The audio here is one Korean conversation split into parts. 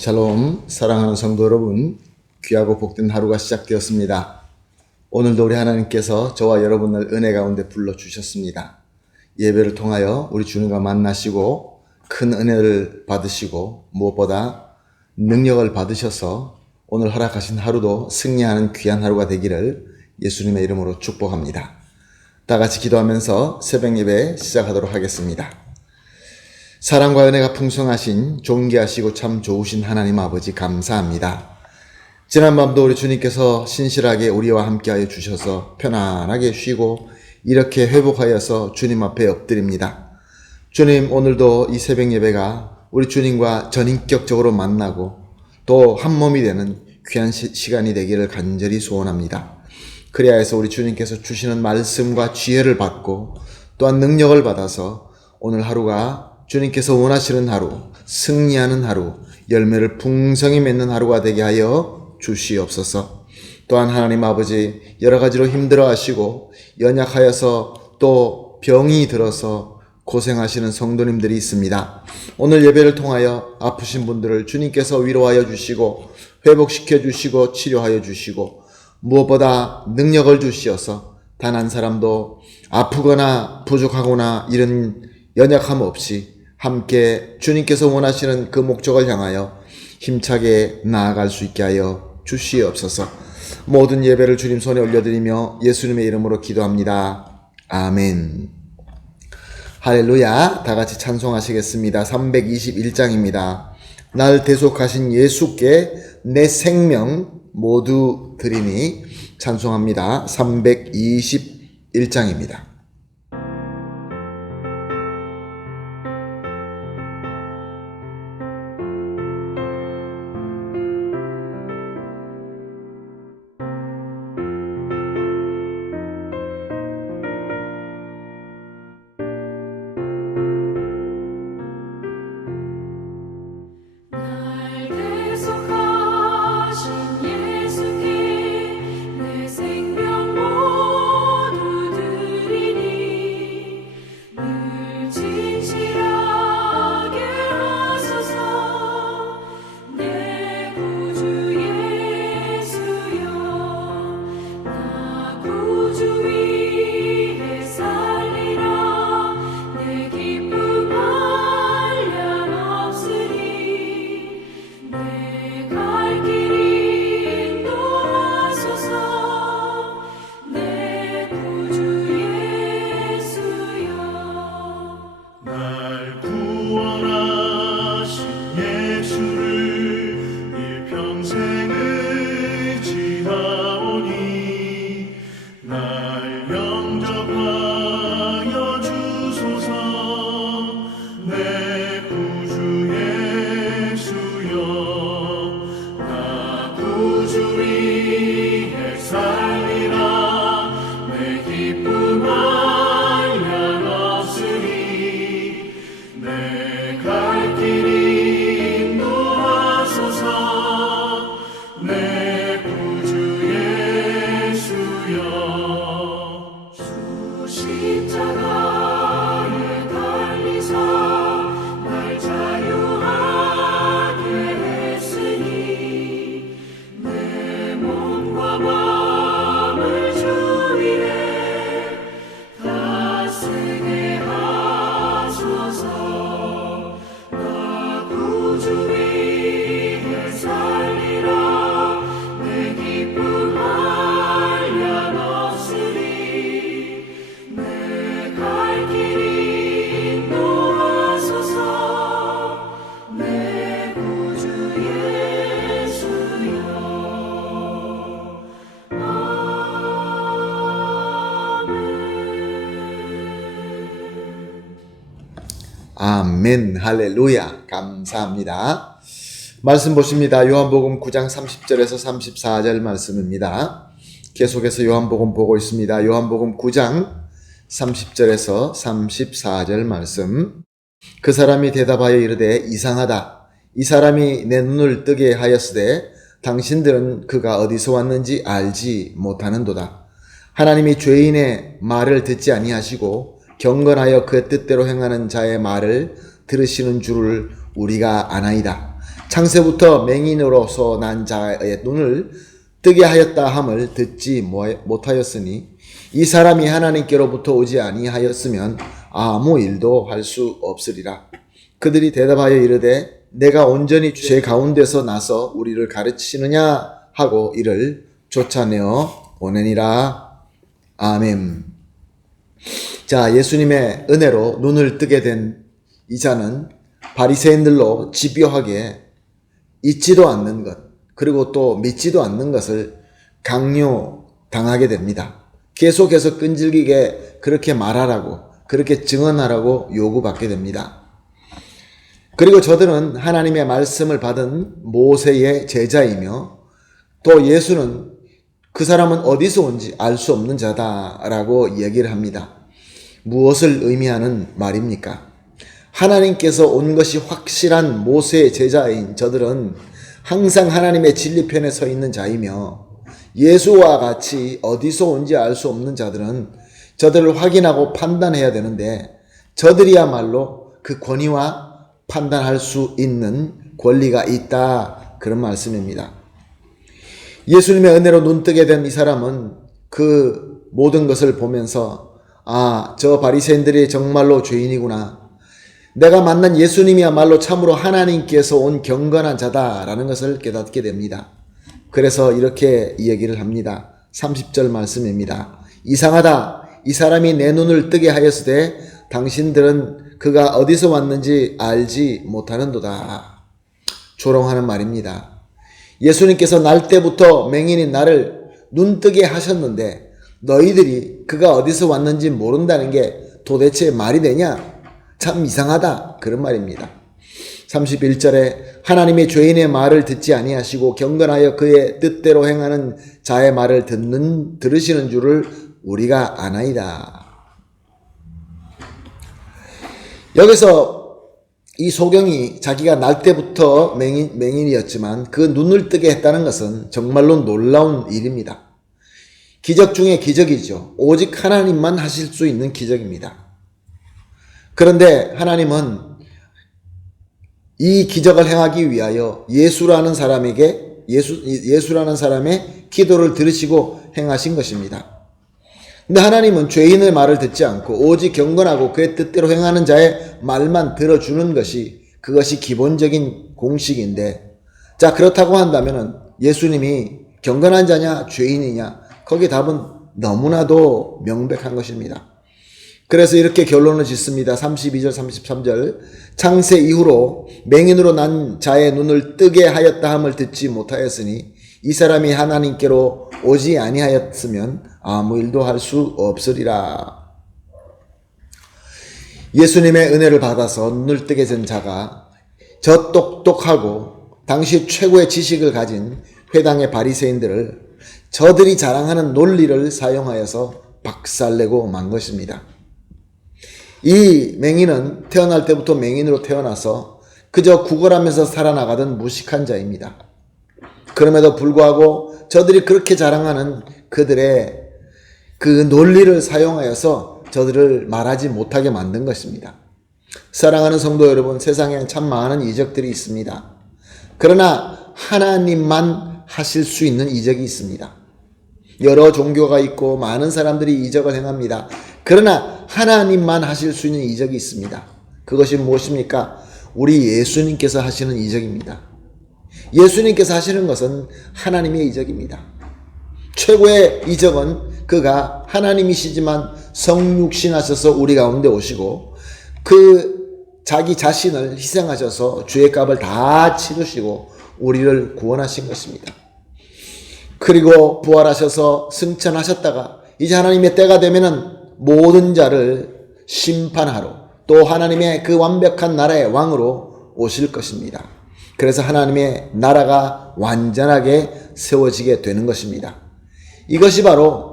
샬롬, 사랑하는 성도 여러분, 귀하고 복된 하루가 시작되었습니다. 오늘도 우리 하나님께서 저와 여러분을 은혜 가운데 불러주셨습니다. 예배를 통하여 우리 주님과 만나시고 큰 은혜를 받으시고 무엇보다 능력을 받으셔서 오늘 허락하신 하루도 승리하는 귀한 하루가 되기를 예수님의 이름으로 축복합니다. 다 같이 기도하면서 새벽 예배 시작하도록 하겠습니다. 사랑과 은혜가 풍성하신 존귀하시고 참 좋으신 하나님 아버지 감사합니다. 지난밤도 우리 주님께서 신실하게 우리와 함께하여 주셔서 편안하게 쉬고 이렇게 회복하여서 주님 앞에 엎드립니다. 주님, 오늘도 이 새벽 예배가 우리 주님과 전인격적으로 만나고 또 한 몸이 되는 귀한 시간이 되기를 간절히 소원합니다. 그래야 해서 우리 주님께서 주시는 말씀과 지혜를 받고 또한 능력을 받아서 오늘 하루가 주님께서 원하시는 하루, 승리하는 하루, 열매를 풍성히 맺는 하루가 되게 하여 주시옵소서. 또한 하나님 아버지, 여러 가지로 힘들어하시고 연약하여서 또 병이 들어서 고생하시는 성도님들이 있습니다. 오늘 예배를 통하여 아프신 분들을 주님께서 위로하여 주시고 회복시켜 주시고 치료하여 주시고 무엇보다 능력을 주시어서 단 한 사람도 아프거나 부족하거나 이런 연약함 없이 함께 주님께서 원하시는 그 목적을 향하여 힘차게 나아갈 수 있게 하여 주시옵소서. 모든 예배를 주님 손에 올려드리며 예수님의 이름으로 기도합니다. 아멘. 할렐루야. 다 같이 찬송하시겠습니다. 321장입니다. 날 대속하신 예수께 내 생명 모두 드리니 찬송합니다. 321장입니다. 아멘. 할렐루야. 감사합니다. 말씀 보십니다. 요한복음 9장 30절에서 34절 말씀입니다. 계속해서 요한복음 보고 있습니다. 요한복음 9장 30절에서 34절 말씀. 그 사람이 대답하여 이르되 이상하다. 이 사람이 내 눈을 뜨게 하였으되 당신들은 그가 어디서 왔는지 알지 못하는도다. 하나님이 죄인의 말을 듣지 아니하시고 경건하여 그 뜻대로 행하는 자의 말을 들으시는 줄을 우리가 아나이다. 창세부터 맹인으로서 난 자의 눈을 뜨게 하였다 함을 듣지 못하였으니 이 사람이 하나님께로부터 오지 아니하였으면 아무 일도 할 수 없으리라. 그들이 대답하여 이르되 내가 온전히 죄 가운데서 나서 우리를 가르치느냐 하고 이를 쫓아내어 보내니라. 아멘. 자, 예수님의 은혜로 눈을 뜨게 된 이 자는 바리새인들로 집요하게 잊지도 않는 것, 그리고 또 믿지도 않는 것을 강요당하게 됩니다. 계속해서 끈질기게 그렇게 말하라고, 그렇게 증언하라고 요구받게 됩니다. 그리고 저들은 하나님의 말씀을 받은 모세의 제자이며 또 예수는 그 사람은 어디서 온지 알 수 없는 자다라고 얘기를 합니다. 무엇을 의미하는 말입니까? 하나님께서 온 것이 확실한 모세의 제자인 저들은 항상 하나님의 진리편에 서 있는 자이며 예수와 같이 어디서 온지 알 수 없는 자들은 저들을 확인하고 판단해야 되는데 저들이야말로 그 권위와 판단할 수 있는 권리가 있다, 그런 말씀입니다. 예수님의 은혜로 눈뜨게 된 이 사람은 그 모든 것을 보면서 저 바리새인들이 정말로 죄인이구나. 내가 만난 예수님이야말로 참으로 하나님께서 온 경건한 자다라는 것을 깨닫게 됩니다. 그래서 이렇게 이야기를 합니다. 30절 말씀입니다. 이상하다. 이 사람이 내 눈을 뜨게 하였으되 당신들은 그가 어디서 왔는지 알지 못하는도다. 조롱하는 말입니다. 예수님께서 날 때부터 맹인인 나를 눈뜨게 하셨는데 너희들이 그가 어디서 왔는지 모른다는 게 도대체 말이 되냐? 참 이상하다, 그런 말입니다. 31절에 하나님의 죄인의 말을 듣지 아니하시고 경건하여 그의 뜻대로 행하는 자의 말을 들으시는 줄을 우리가 아나이다. 여기서 이 소경이 자기가 날 때부터 맹인이었지만 그 눈을 뜨게 했다는 것은 정말로 놀라운 일입니다. 기적 중에 기적이죠. 오직 하나님만 하실 수 있는 기적입니다. 그런데 하나님은 이 기적을 행하기 위하여 예수라는 사람의 기도를 들으시고 행하신 것입니다. 근데 하나님은 죄인의 말을 듣지 않고 오직 경건하고 그의 뜻대로 행하는 자의 말만 들어주는 그것이 기본적인 공식인데, 자, 그렇다고 한다면은 예수님이 경건한 자냐 죄인이냐, 거기에 답은 너무나도 명백한 것입니다. 그래서 이렇게 결론을 짓습니다. 32절 33절 창세 이후로 맹인으로 난 자의 눈을 뜨게 하였다 함을 듣지 못하였으니 이 사람이 하나님께로 오지 아니하였으면 아무 일도 할 수 없으리라. 예수님의 은혜를 받아서 눈을 뜨게 된 자가 저 똑똑하고 당시 최고의 지식을 가진 회당의 바리새인들을 저들이 자랑하는 논리를 사용하여서 박살내고 만 것입니다. 이 맹인은 태어날 때부터 맹인으로 태어나서 그저 구걸하면서 살아나가던 무식한 자입니다. 그럼에도 불구하고 저들이 그렇게 자랑하는 그들의 그 논리를 사용하여서 저들을 말하지 못하게 만든 것입니다. 사랑하는 성도 여러분, 세상에 참 많은 이적들이 있습니다. 그러나 하나님만 하실 수 있는 이적이 있습니다. 여러 종교가 있고 많은 사람들이 이적을 행합니다. 그러나 하나님만 하실 수 있는 이적이 있습니다. 그것이 무엇입니까? 우리 예수님께서 하시는 이적입니다. 예수님께서 하시는 것은 하나님의 이적입니다. 최고의 이적은 그가 하나님이시지만 성육신하셔서 우리 가운데 오시고 그 자기 자신을 희생하셔서 죄의 값을 다 치르시고 우리를 구원하신 것입니다. 그리고 부활하셔서 승천하셨다가 이제 하나님의 때가 되면은 모든 자를 심판하러 또 하나님의 그 완벽한 나라의 왕으로 오실 것입니다. 그래서 하나님의 나라가 완전하게 세워지게 되는 것입니다. 이것이 바로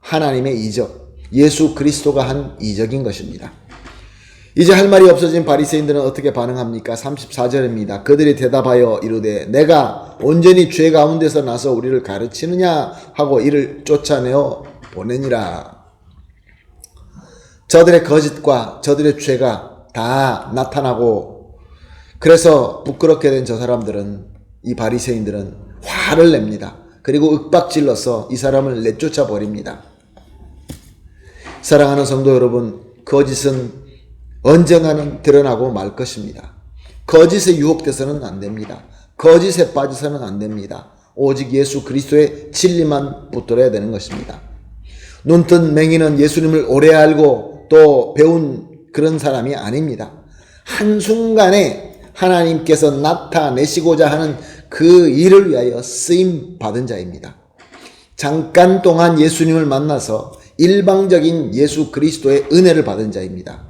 하나님의 이적, 예수 그리스도가 한 이적인 것입니다. 이제 할 말이 없어진 바리새인들은 어떻게 반응합니까? 34절입니다. 그들이 대답하여 이르되 내가 온전히 죄 가운데서 나서 우리를 가르치느냐 하고 이를 쫓아내어 보내니라. 저들의 거짓과 저들의 죄가 다 나타나고 그래서 부끄럽게 된 저 사람들은, 이 바리새인들은 화를 냅니다. 그리고 윽박질러서 이 사람을 내쫓아 버립니다. 사랑하는 성도 여러분, 거짓은 언젠가는 드러나고 말 것입니다. 거짓에 유혹돼서는 안 됩니다. 거짓에 빠져서는 안 됩니다. 오직 예수 그리스도의 진리만 붙들어야 되는 것입니다. 눈뜬 맹인은 예수님을 오래 알고 또 배운 그런 사람이 아닙니다. 한순간에 하나님께서 나타내시고자 하는 그 일을 위하여 쓰임 받은 자입니다. 잠깐 동안 예수님을 만나서 일방적인 예수 그리스도의 은혜를 받은 자입니다.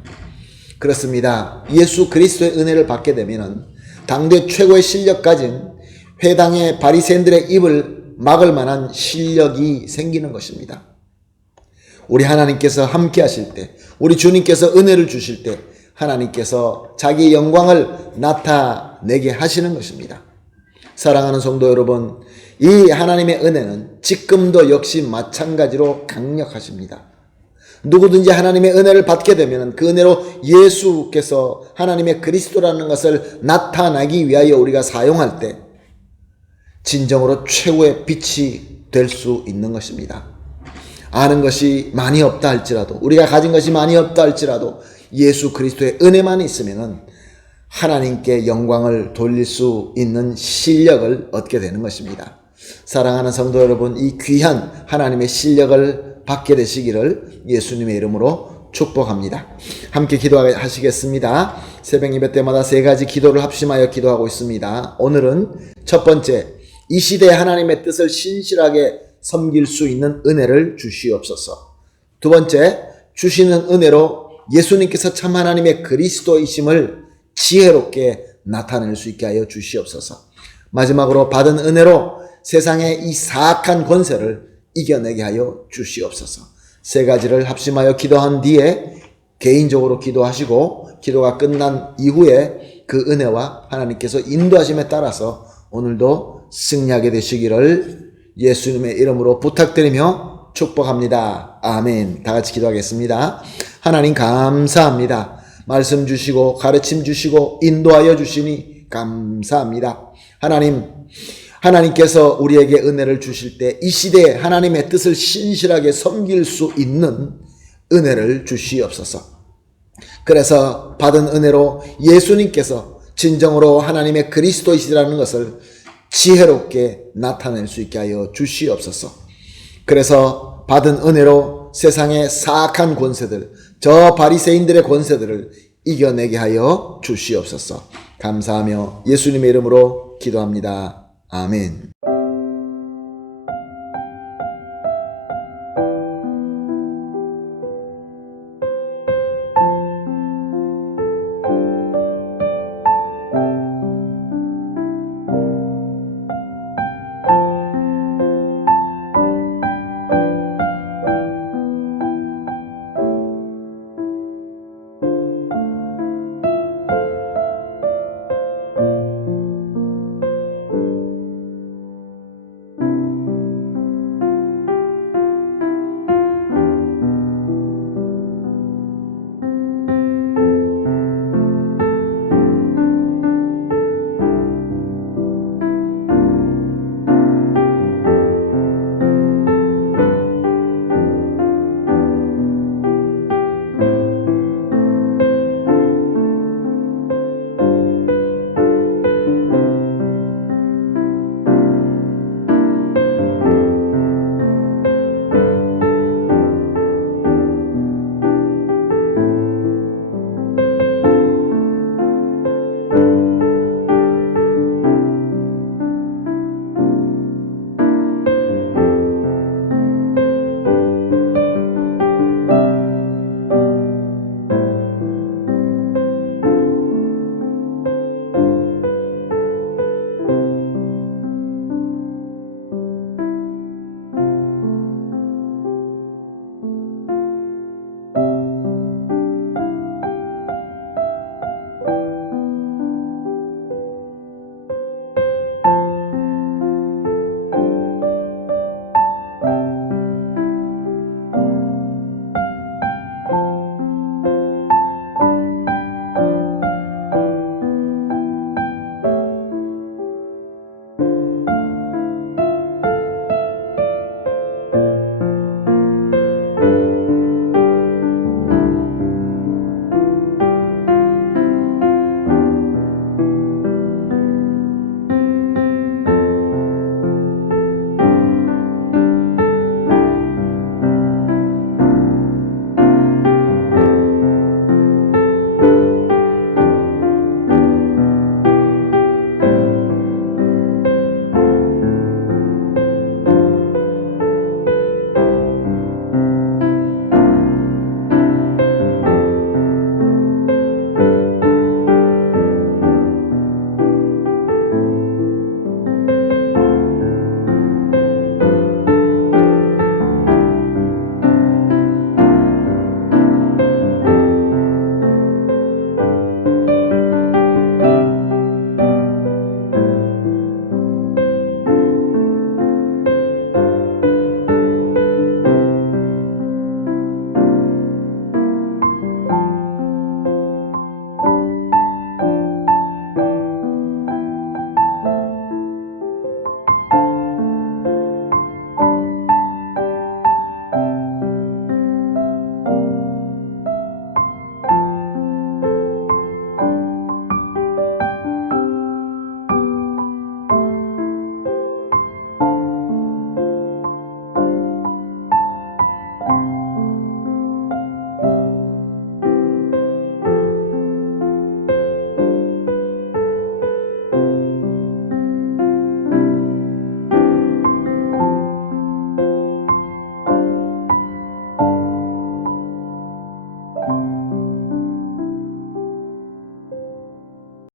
그렇습니다. 예수 그리스도의 은혜를 받게 되면 당대 최고의 실력 가진 회당의 바리새인들의 입을 막을 만한 실력이 생기는 것입니다. 우리 하나님께서 함께 하실 때, 우리 주님께서 은혜를 주실 때 하나님께서 자기 영광을 나타내게 하시는 것입니다. 사랑하는 성도 여러분, 이 하나님의 은혜는 지금도 역시 마찬가지로 강력하십니다. 누구든지 하나님의 은혜를 받게 되면 그 은혜로 예수께서 하나님의 그리스도라는 것을 나타나기 위하여 우리가 사용할 때 진정으로 최고의 빛이 될 수 있는 것입니다. 아는 것이 많이 없다 할지라도, 우리가 가진 것이 많이 없다 할지라도 예수 그리스도의 은혜만 있으면 하나님께 영광을 돌릴 수 있는 실력을 얻게 되는 것입니다. 사랑하는 성도 여러분, 이 귀한 하나님의 실력을 받게 되시기를 예수님의 이름으로 축복합니다. 함께 기도하시겠습니다. 새벽 예배 때마다 세 가지 기도를 합심하여 기도하고 있습니다. 오늘은 첫 번째, 이 시대에 하나님의 뜻을 신실하게 섬길 수 있는 은혜를 주시옵소서. 두 번째, 주시는 은혜로 예수님께서 참 하나님의 그리스도이심을 지혜롭게 나타낼 수 있게 하여 주시옵소서. 마지막으로 받은 은혜로 세상의 이 사악한 권세를 이겨내게 하여 주시옵소서. 세 가지를 합심하여 기도한 뒤에 개인적으로 기도하시고 기도가 끝난 이후에 그 은혜와 하나님께서 인도하심에 따라서 오늘도 승리하게 되시기를 예수님의 이름으로 부탁드리며 축복합니다. 아멘. 다 같이 기도하겠습니다. 하나님 감사합니다. 말씀 주시고 가르침 주시고 인도하여 주시니 감사합니다. 하나님께서 우리에게 은혜를 주실 때 이 시대에 하나님의 뜻을 신실하게 섬길 수 있는 은혜를 주시옵소서. 그래서 받은 은혜로 예수님께서 진정으로 하나님의 그리스도이시라는 것을 지혜롭게 나타낼 수 있게 하여 주시옵소서. 그래서 받은 은혜로 세상의 사악한 권세들, 저 바리새인들의 권세들을 이겨내게 하여 주시옵소서. 감사하며 예수님의 이름으로 기도합니다. 아멘.